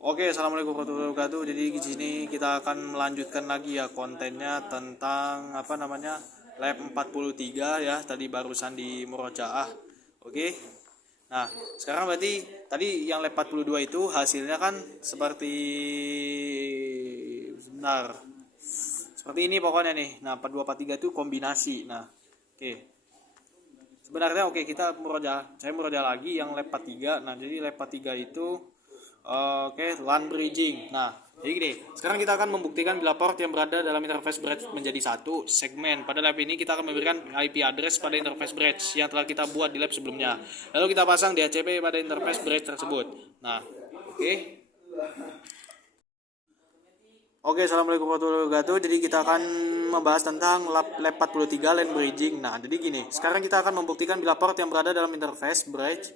Oke, assalamualaikum warahmatullahi wabarakatuh. Jadi di sini kita akan melanjutkan lagi ya kontennya tentang lab 43 ya. Tadi barusan di murojaah. Oke. Nah, sekarang berarti tadi yang lab 42 itu hasilnya kan seperti sebentar. Seperti ini pokoknya nih. Nah, 42 43 itu kombinasi. Nah, oke. Sebenarnya oke kita murojaah. Saya murojaah lagi yang lab 43. Nah, jadi lab 43 itu oke, LAN bridging. Nah, jadi gini, sekarang kita akan membuktikan bila port yang berada dalam interface bridge menjadi satu segmen. Pada lab ini kita akan memberikan IP address pada interface bridge yang telah kita buat di lab sebelumnya. Lalu kita pasang DHCP pada interface bridge tersebut. Nah, oke. Oke, assalamualaikum warahmatullahi wabarakatuh. Jadi kita akan membahas tentang lab 43 LAN bridging. Nah, jadi gini, sekarang kita akan membuktikan bila port yang berada dalam interface bridge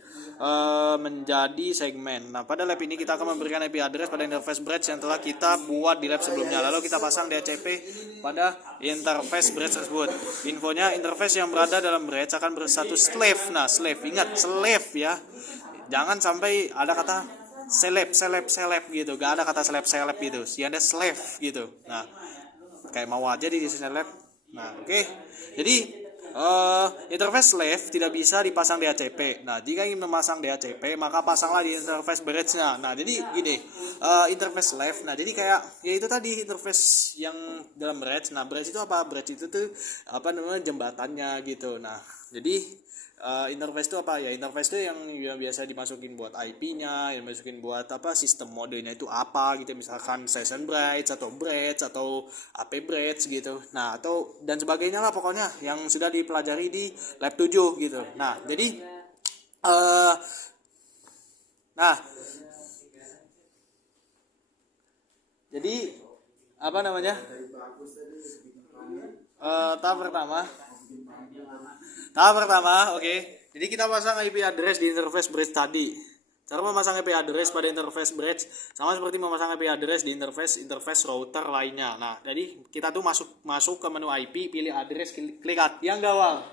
menjadi segmen. Nah, pada lab ini kita akan memberikan IP address pada interface bridge yang telah kita buat di lab sebelumnya. Lalu kita pasang DHCP pada interface bridge tersebut. Infonya, interface yang berada dalam bridge akan bersatu slave. Nah, slave, ingat slave ya. Jangan sampai ada kata seleb gitu, gak ada kata seleb gitu, sih ada slave gitu. Nah, kayak mau aja di seleb. Nah, oke. Jadi interface slave tidak bisa dipasang DHCP. Nah, jika ingin memasang DHCP maka pasanglah di interface bridge-nya. Nah, jadi gini, interface slave. Nah, jadi kayak ya itu tadi interface yang dalam bridge. Nah, bridge itu apa? Bridge itu tuh jembatannya gitu. Nah, jadi interface itu apa ya? Interface itu yang biasa dimasukin buat IP-nya, yang dimasukin buat sistem modenya itu apa gitu, misalkan session bridge atau AP bridge gitu. Nah, atau dan sebagainya lah pokoknya yang sudah dipelajari di lab 7 gitu. Nah, jadi uh, nah, jadi apa namanya? Tahap pertama oke. Jadi kita pasang IP address di interface bridge tadi. Cara memasang IP address pada interface bridge sama seperti memasang IP address di interface router lainnya. Nah, jadi kita tuh masuk ke menu IP, pilih address, klik add. Yang gawal.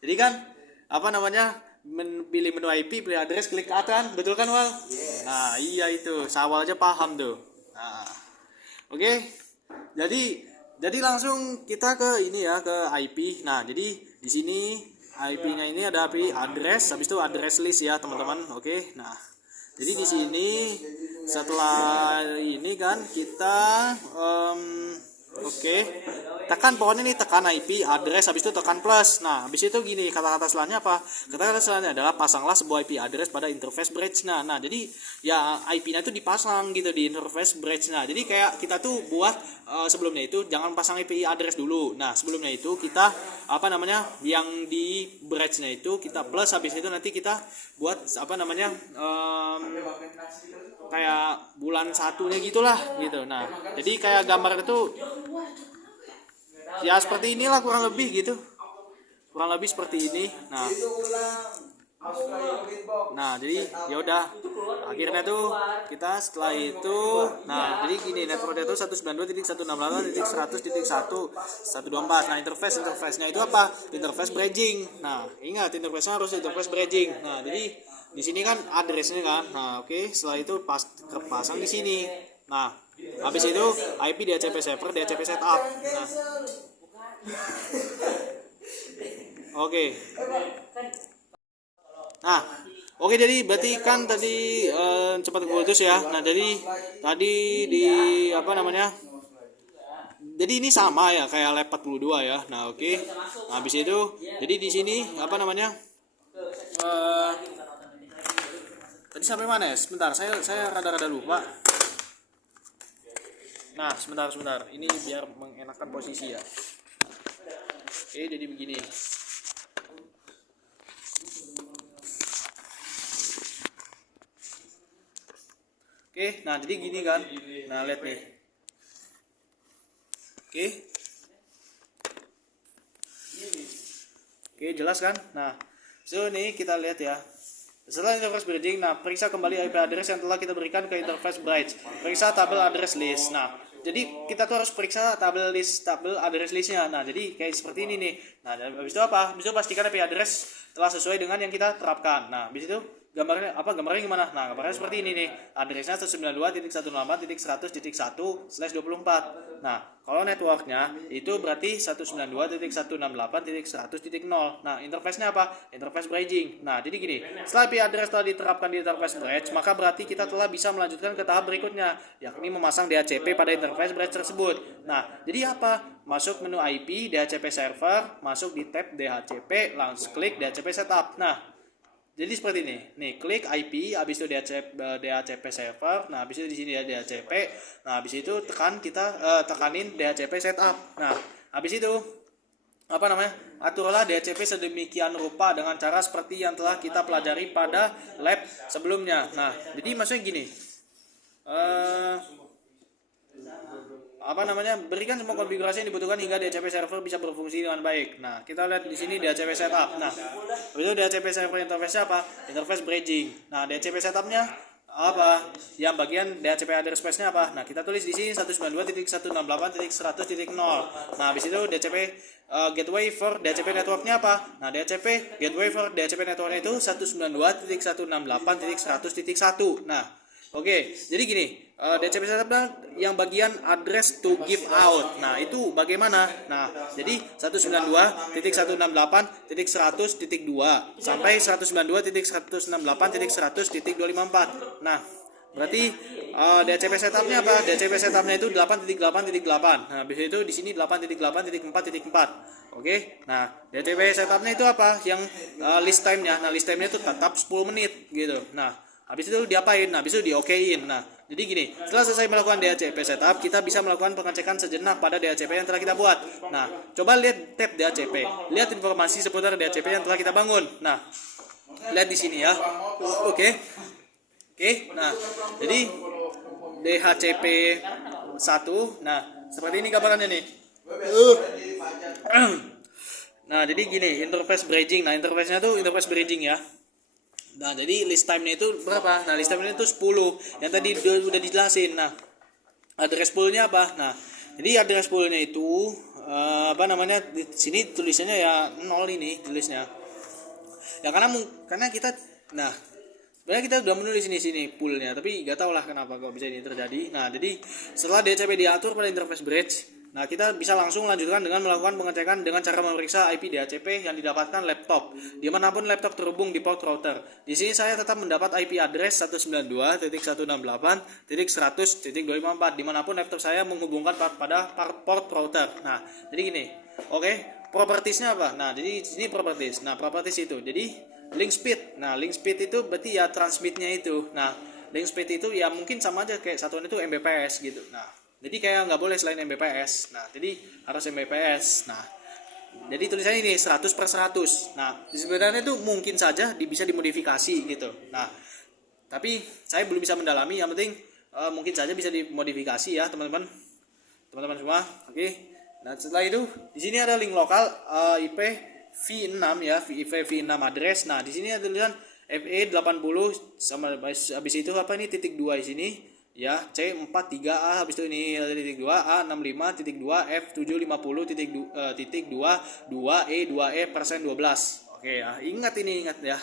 Jadi kan pilih menu IP, pilih address, klik add kan? Betul kan, Wal? Yes. Nah, iya itu. Sawal aja paham tuh. Nah, oke. Jadi langsung kita ke ini ya, ke IP. Nah, jadi di sini IP-nya ini ada IP address, habis itu address list ya, teman-teman. Oke. Nah, jadi di sini setelah ini kan kita oke. Tekan pokoknya nih, tekan IP address, habis itu tekan plus. Nah, habis itu gini, kata-kata selanjutnya apa? Kata-kata selanjutnya adalah pasanglah sebuah IP address pada interface bridge. Nah, jadi ya IP-nya itu dipasang gitu di interface bridge. Nah, jadi kayak kita tuh buat sebelumnya itu jangan pasang IP address dulu. Nah, sebelumnya itu kita yang di bridge-nya itu kita plus, habis itu nanti kita buat kayak bulan satunya gitulah gitu. Nah, jadi kayak gambar itu ya seperti inilah kurang lebih gitu, kurang lebih seperti ini. Nah jadi ya udah, akhirnya tuh kita setelah itu nah jadi gini, networknya tuh 192.168.100.1.124. Nah, interface-nya itu apa? Interface bridging. Nah, ingat interface-nya harus interface bridging. Nah, jadi di sini kan address-nya kan. Nah, oke, setelah itu terpasang di sini. Nah, habis itu IP DHCP server, DHCP setup. Nah, oke. Nah, oke, jadi berarti kan tadi cepat putus ya. Nah, jadi tadi di jadi ini sama ya kayak lab 42 ya. Nah, oke. Nah, habis itu jadi di sini tadi sampai mana ya? Sebentar, saya rada-rada lupa. Nah, sebentar. Ini biar mengenakan posisi ya. Oke, jadi begini. Oke, nah jadi gini kan. Nah, lihat nih. Oke, jelas kan? Nah, so nih kita lihat ya. Setelah interface bridging, nah periksa kembali IP address yang telah kita berikan ke interface bridge. Periksa tabel address list. Nah, jadi kita tuh harus periksa tabel address listnya. Nah, jadi kayak seperti ini nih. Nah, habis itu apa? Habis itu pastikan IP address telah sesuai dengan yang kita terapkan. Nah, habis itu gambarnya gimana? Nah, gambarnya seperti ini nih. Addressnya 192.168.1/24. Nah, kalau networknya itu berarti 192.168.100.0. Nah, interface-nya apa? Interface bridging. Nah, jadi gini, setelah IP address telah diterapkan di interface bridge, maka berarti kita telah bisa melanjutkan ke tahap berikutnya, yakni memasang DHCP pada interface bridge tersebut. Nah, jadi apa? Masuk menu IP, DHCP server, masuk di tab DHCP, langsung klik DHCP setup. Nah, jadi seperti ini. Nih, klik IP, habis itu DHCP server. Nah, habis itu di sini ya DHCP. Nah, habis itu tekanin DHCP setup. Nah, habis itu aturlah DHCP sedemikian rupa dengan cara seperti yang telah kita pelajari pada lab sebelumnya. Nah, jadi maksudnya gini. Berikan semua konfigurasi yang dibutuhkan hingga DHCP server bisa berfungsi dengan baik. Nah, kita lihat di sini DHCP setup. Nah, itu DHCP server interface apa? Interface bridging. Nah, DHCP setupnya apa? Yang bagian DHCP address space-nya apa? Nah, kita tulis di sini 192.168.100.0. Nah, habis itu DHCP gateway for DHCP networknya apa? Nah, DHCP gateway for DHCP networknya itu 192.168.100.1. Nah, oke, jadi gini, DHCP setup yang bagian address to give out. Nah, itu bagaimana? Nah, jadi 192.168.100.2 sampai 192.168.100.254. Nah, berarti DHCP setupnya apa? DHCP setupnya itu 8.8.8. Nah, habis itu di sini 8.8.4.4. Oke. Nah, DHCP setupnya itu apa? Yang list time-nya. Nah, list time-nya itu tetap 10 menit gitu. Nah, habis itu diapain? Nah, habis itu di-okein. Nah, jadi gini, setelah selesai melakukan DHCP setup, kita bisa melakukan pengecekan sejenak pada DHCP yang telah kita buat. Nah, coba lihat tab DHCP. Lihat informasi seputar DHCP yang telah kita bangun. Nah, lihat di sini ya. Oke. Nah, jadi DHCP 1. Nah, seperti ini gambarannya nih. Nah, jadi gini, interface bridging. Nah, interface-nya tuh interface bridging ya. Nah, jadi list time-nya itu berapa? Nah, list time-nya itu 10. Yang tadi udah dijelasin. Nah, address pool-nya apa? Nah, jadi address pool-nya itu di sini tulisannya ya 0 ini tulisnya. Ya karena kita sebenarnya kita udah menulis sini pool-nya, tapi nggak tahu lah kenapa kok bisa ini terjadi. Nah, jadi setelah DHCP diatur pada interface bridge, nah, kita bisa langsung lanjutkan dengan melakukan pengecekan dengan cara memeriksa IP DHCP yang didapatkan laptop dimanapun laptop terhubung di port router. Di sini saya tetap mendapat IP address 192.168.100.254 dimanapun laptop saya menghubungkan pada port router. Nah, jadi gini, propertiesnya apa? Nah, jadi ini properties. Nah, properties itu, jadi link speed. Nah, link speed itu berarti ya transmitnya itu. Nah, link speed itu ya mungkin sama aja kayak satuan itu Mbps gitu. Nah, jadi kayak nggak boleh selain Mbps. Nah, jadi harus Mbps. Nah, jadi tulisannya ini 100/100. Nah, sebenarnya itu mungkin saja bisa dimodifikasi gitu. Nah, tapi saya belum bisa mendalami. Yang penting mungkin saja bisa dimodifikasi ya teman-teman semua. Oke. Nah, setelah itu di sini ada link lokal IP v6 ya, IP v6 address. Nah, di sini ada tulisan FE80 sama habis itu apa ini titik 2 di sini. Ya, C43A habis itu ini titik 2 A65 titik 2 F750 titik 2 2E persen 12. Oke ya, ingat ya.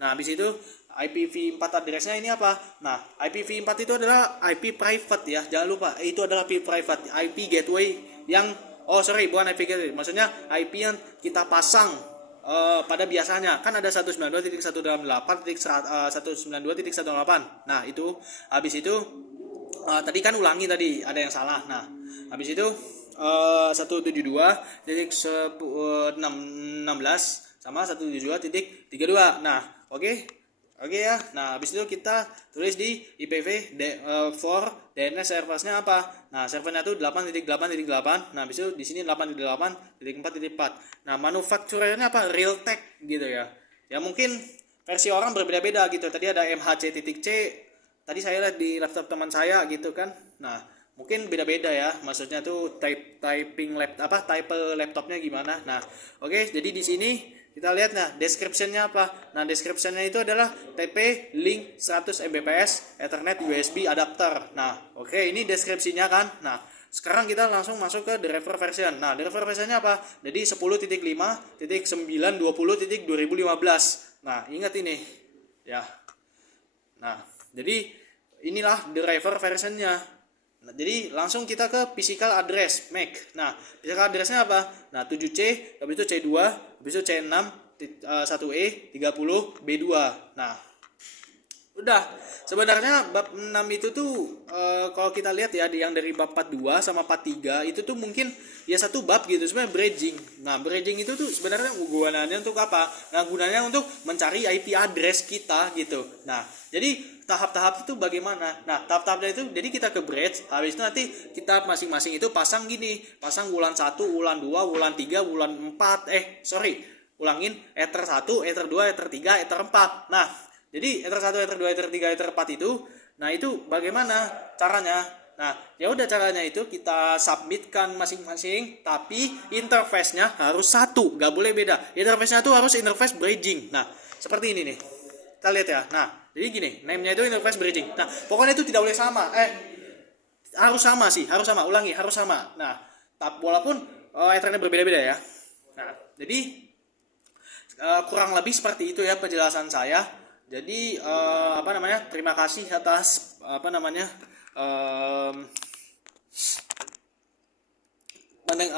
Nah, habis itu IPv4 addressnya ini apa? Nah, IPv4 itu adalah IP private ya, jangan lupa itu adalah IP private, IP gateway yang bukan IP gateway, maksudnya IP yang kita pasang pada biasanya kan ada 192.168.192.168. Nah, itu habis itu tadi kan ulangi tadi ada yang salah. Nah, habis itu 172.16 sama 172.32. Nah, oke ya. Nah, habis itu kita tulis di IPv4 DNS serversnya apa? Nah, servernya itu 8.8.8. Nah, habis itu di sini 8.8.4.4. Nah, manufacturernya apa? Realtek gitu ya. Ya mungkin versi orang berbeda-beda gitu. Tadi ada MHC.C. Tadi saya lihat di laptop teman saya gitu kan. Nah, mungkin beda-beda ya. Maksudnya tuh type laptopnya gimana. Nah, oke, jadi di sini kita lihat description-nya apa? Nah, description-nya itu adalah TP link 100 Mbps Ethernet USB adapter. Nah, oke, ini deskripsinya kan. Nah, sekarang kita langsung masuk ke driver version. Nah, driver versionnya apa? Jadi 10.5.920.2015. Nah, ingat ini. ya. Nah, jadi inilah driver versionnya. Nah, jadi langsung kita ke physical address MAC. Nah, physical addressnya apa? Nah, 7C, habis itu C2, habis itu C6, 1E, 30, B2. Nah, udah. Sebenarnya bab 6 itu tuh kalau kita lihat ya, yang dari bab 42 sama 43 itu tuh mungkin ya satu bab gitu, sebenarnya bridging. Nah, bridging itu tuh sebenarnya gunanya untuk apa? Nah, gunanya untuk mencari IP address kita gitu. Nah, jadi tahap-tahap itu bagaimana? Nah, tahap-tahapnya itu jadi kita ke bridge, habis itu nanti kita masing-masing itu pasang gini, pasang wulan 1, wulan 2, wulan 3, wulan 4, ulangin ether 1, ether 2, ether 3, ether 4. Nah, jadi ether 1, ether 2, ether 3, ether 4 itu, nah itu bagaimana caranya? Nah, ya udah caranya itu kita submitkan masing-masing, tapi interface-nya harus satu, nggak boleh beda. Interface-nya tuh harus interface bridging. Nah, seperti ini nih. Kita lihat ya. Nah, jadi gini, name-nya itu interface bridging. Nah, pokoknya itu tidak boleh sama. Harus sama sih, harus sama. Ulangi, harus sama. Nah, walaupun ethernya berbeda-beda ya. Nah, jadi kurang lebih seperti itu ya penjelasan saya. Jadi apa namanya? Terima kasih atas apa namanya?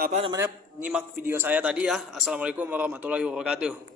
Apa namanya? Nyimak video saya tadi ya. Assalamualaikum warahmatullahi wabarakatuh.